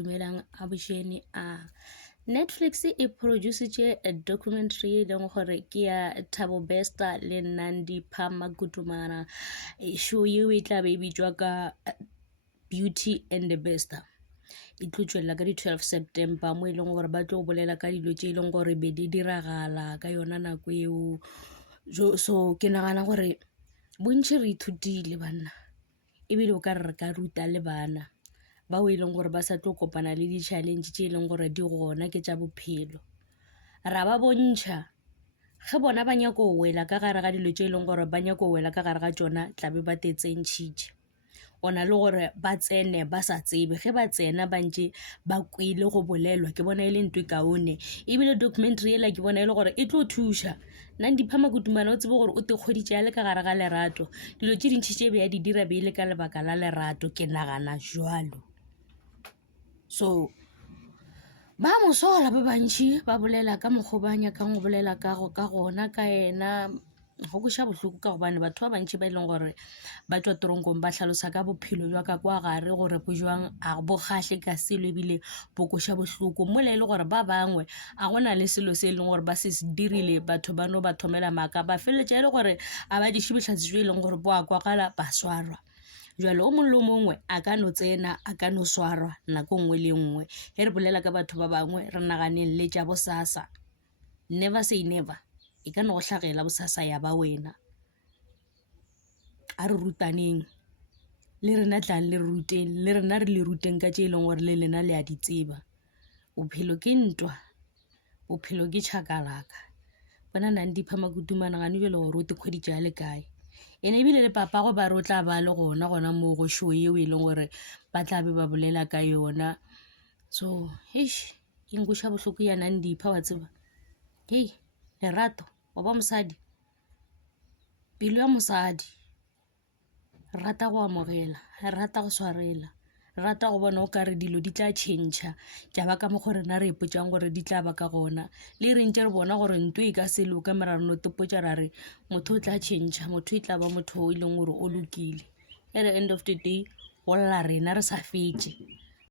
Dumelang abusheni Netflix e produce a documentary e leng gore ke ya Thabo Bester le Nandi Phamakutumana. Show eo e tla be e bitswa ka Beauty and the Bester. E tlo tswela ka di 12 September mo e leng gore ba tlo bolela ka dilo tse e leng gore be di diragala ka yona nako eo. So ke nagana gore bontši re ithutile banna ebile o ka re ka ruta le bana ba o e leng gore ba sa tlo kopana le di-challenge tse e leng gore di gona ke tša bophelo. Ra ba bontšha ge bona ba nyako wela ka gare ga dilo tse e leng gore ba nyako wela ka gare ga tsona tlabe ba tetsentšhitše. Ona le gore ba tsene ba sa tsebe ge ba tsena ba ntše ba kwele go bolelwa ke bona e le ntwe kaone ebile documentary ela ke bona e le gore e tlo thuša. Nandi Phamakutumana o tsebe gore o tekgoditše a le ka gare ga lerato dilo tše dintšhi tše be ya di dira be e le ka lebaka la lerato ke nagana jwalo. So ba mosola ba bantšhi ba bolela ka mokgwa ba nyakang go bolela ka gona ka ena go kuša bohloko ka gobane batho ba bantšhi ba e leng gore ba tswa toronkong ba tlhalosa ka bophelo jwa ka kwa gare gore bo jwang a bo kgahle ka selo ebile bo kuša bohloko mola e le gore ba bangwe a gona le selo se e leng gore ba se dirile batho ba no ba thomela maaka ba feleletša e le gore a ba diše bohlatse jo e leng gore bo a kwagala ba swarwa. Jwale o mongwe le mongwe a ka no tsena a ka no swarwa nako nngwe le nngwe ge re bolela ka batho ba bangwe re naganeng le tša bosasa. Never say never, e ka no go hlagela bosasa ya ba wena. A re rutaneng le rena tlang le ruteng le rena re le ruteng ka tše e leng gore le lena le a di tseba. Bophelo ke ntwa, bophelo ke chakalaka. Bona Nandi Phamakutumana gane jwale gore o tekgoditše a le kae ene ebile le papago ba re o tla ba le gona mo go show eo e leng gore ba tla be ba bolela ka yona. So ke nkuša bohloko ya Nandi Pha wa tseba hei lerato wa ba mosadi pelo ya mosadi rata go amogela rata go swarela rata go bona o ka re dilo di tla tšhentšha tša ba ka mokgwa rena re ipotšang gore di tla ba ka gona le re ntše re bona gore ntho e ka selo ka merano tepotša ra re motho o tla tšhentšha motho e tla ba motho o e leng gore o lokile at the end of the day go lla rena re sa fetse